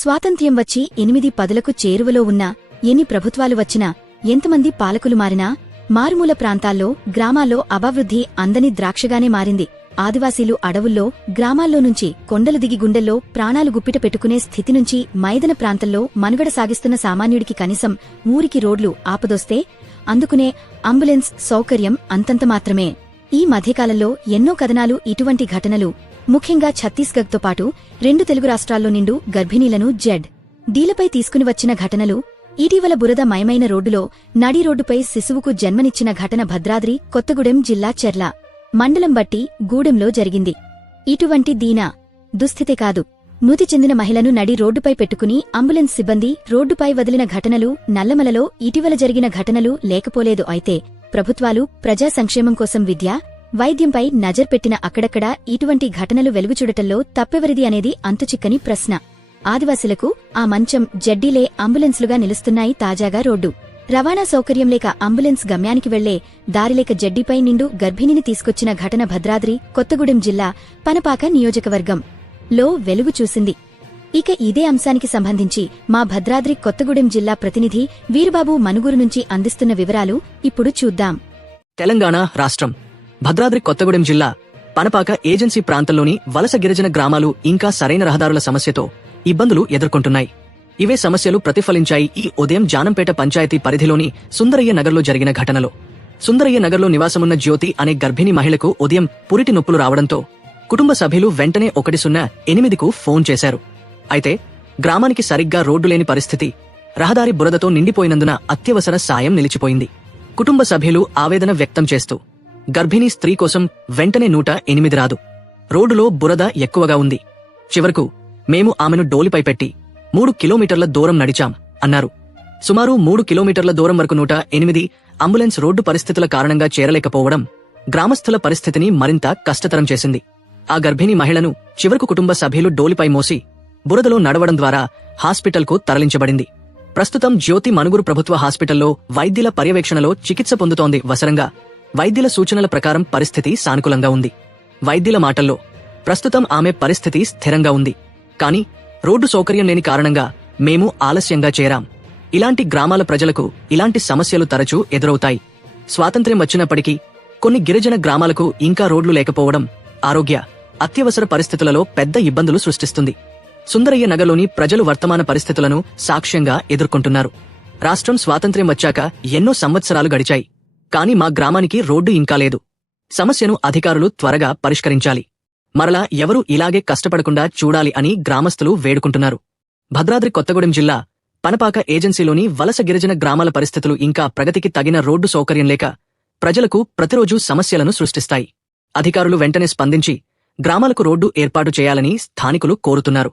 స్వాతంత్ర్యం వచ్చి 8-10లకు చేరువలో ఉన్నా, ఎన్ని ప్రభుత్వాలు వచ్చినా, ఎంతమంది పాలకులు మారినా, మారుమూల ప్రాంతాల్లో, గ్రామాల్లో అభివృద్ధి అందని ద్రాక్షగానే మారింది. ఆదివాసీలు అడవుల్లో, గ్రామాల్లో నుంచి కొండలు దిగి గుండెల్లో ప్రాణాలు గుప్పిట పెట్టుకునే స్థితి నుంచి మైదాన ప్రాంతంలో మనుగడ సాగిస్తున్న సామాన్యుడికి కనీసం ఊరికి రోడ్లు ఆపదొస్తే అందుకునే అంబులెన్స్ సౌకర్యం అంతంత మాత్రమే. ఈ మధ్యకాలంలో ఎన్నో కథనాలు ఇటువంటి ఘటనలు, ముఖ్యంగా ఛత్తీస్గఢ్తో పాటు 2 తెలుగు రాష్ట్రాల్లో నిండు గర్భిణీలను డీలపై తీసుకుని వచ్చిన ఘటనలు, ఇటీవల బురద మయమైన రోడ్డులో నడి రోడ్డుపై శిశువుకు జన్మనిచ్చిన ఘటన భద్రాద్రి కొత్తగూడెం జిల్లా చెర్ల మండలం బట్టి గూడెంలో జరిగింది. ఇటువంటి దుస్థితే కాదు, మృతి చెందిన మహిళను నడి రోడ్డుపై పెట్టుకుని అంబులెన్స్ సిబ్బంది రోడ్డుపై వదిలిన ఘటనలు, నల్లమలలో ఇటీవల జరిగిన ఘటనలు లేకపోలేదు. అయితే ప్రభుత్వాలు ప్రజా సంక్షేమం కోసం విద్య, వైద్యంపై నజర్ పెట్టిన అక్కడక్కడా ఇటువంటి ఘటనలు వెలుగుచూడటంలో తప్పెవరిది అనేది అంతుచిక్కని ప్రశ్న. ఆదివాసీలకు ఆ మంచం జడ్డీలే అంబులెన్స్లుగా నిలుస్తున్నాయి. తాజాగా రోడ్డు రవాణా సౌకర్యం లేక అంబులెన్స్ గమ్యానికి వెళ్లే దారిలేక జడ్డీపై నిండు గర్భిణిని తీసుకొచ్చిన ఘటన భద్రాద్రి కొత్తగూడెం జిల్లా పనపాక నియోజకవర్గంలో వెలుగు చూసింది. ఇక ఇదే అంశానికి సంబంధించి మా భద్రాద్రి కొత్తగూడెం జిల్లా ప్రతినిధి వీరబాబు మనుగూరు నుంచి అందిస్తున్న వివరాలు ఇప్పుడు చూద్దాం. తెలంగాణ రాష్ట్రం భద్రాద్రి కొత్తగూడెం జిల్లా పనపాక ఏజెన్సీ ప్రాంతంలోని వలస గిరిజన గ్రామాలు ఇంకా సరైన రహదారుల సమస్యతో ఇబ్బందులు ఎదుర్కొంటున్నాయి. ఇవే సమస్యలు ప్రతిఫలించాయి ఈ ఉదయం జానంపేట పంచాయతీ పరిధిలోని సుందరయ్య నగర్లో జరిగిన ఘటనలో. సుందరయ్య నగర్లో నివాసమున్న జ్యోతి అనే గర్భిణీ మహిళకు ఉదయం పురిటి నొప్పులు రావడంతో కుటుంబ సభ్యులు వెంటనే 108కు ఫోన్ చేశారు. అయితే గ్రామానికి సరిగ్గా రోడ్డు లేని పరిస్థితి, రహదారి బురదతో నిండిపోయినందున అత్యవసర సాయం నిలిచిపోయింది. కుటుంబ సభ్యులు ఆవేదన వ్యక్తం చేస్తూ గర్భిణీ స్త్రీ కోసం వెంటనే 108 రాదు, రోడ్డులో బురద ఎక్కువగా ఉంది, చివరకు మేము ఆమెను డోలిపై పెట్టి 3 కిలోమీటర్ల దూరం నడిచాం అన్నారు. సుమారు 3 కిలోమీటర్ల దూరం వరకు 108 అంబులెన్స్ రోడ్డు పరిస్థితుల కారణంగా చేరలేకపోవడం గ్రామస్తుల పరిస్థితిని మరింత కష్టతరం చేసింది. ఆ గర్భిణీ మహిళను చివరకు కుటుంబ సభ్యులు డోలిపై మోసి బురదలో నడవడం ద్వారా హాస్పిటల్కు తరలించబడింది. ప్రస్తుతం జ్యోతి మనుగురు ప్రభుత్వ హాస్పిటల్లో వైద్యుల పర్యవేక్షణలో చికిత్స పొందుతోంది. వసరంగా వైద్యుల సూచనల ప్రకారం పరిస్థితి సానుకూలంగా ఉంది. వైద్యుల మాటల్లో ప్రస్తుతం ఆమె పరిస్థితి స్థిరంగా ఉంది, కానీ రోడ్డు సౌకర్యం లేని కారణంగా మేము ఆలస్యంగా చేరాం. ఇలాంటి గ్రామాల ప్రజలకు ఇలాంటి సమస్యలు తరచూ ఎదురవుతాయి. స్వాతంత్ర్యం వచ్చినప్పటికీ కొన్ని గిరిజన గ్రామాలకు ఇంకా రోడ్లు లేకపోవడం ఆరోగ్య, అత్యవసర పరిస్థితులలో పెద్ద ఇబ్బందులు సృష్టిస్తుంది. సుందరయ్య నగర్లోని ప్రజలు వర్తమాన పరిస్థితులను సాక్ష్యంగా ఎదుర్కొంటున్నారు. రాష్ట్రం స్వాతంత్ర్యం వచ్చాక ఎన్నో సంవత్సరాలు గడిచాయి, కానీ మా గ్రామానికి రోడ్డు ఇంకా లేదు. సమస్యను అధికారులు త్వరగా పరిష్కరించాలి. మరలా ఎవరూ ఇలాగే కష్టపడకుండా చూడాలి అని గ్రామస్తులు వేడుకుంటున్నారు. భద్రాద్రి కొత్తగూడెం జిల్లా పనపాక ఏజెన్సీలోని వలస గిరిజన గ్రామాల పరిస్థితులు ఇంకా ప్రగతికి తగిన రోడ్డు సౌకర్యం లేక ప్రజలకు ప్రతిరోజూ సమస్యలను సృష్టిస్తాయి. అధికారులు వెంటనే స్పందించి గ్రామాలకు రోడ్డు ఏర్పాటు చేయాలని స్థానికులు కోరుతున్నారు.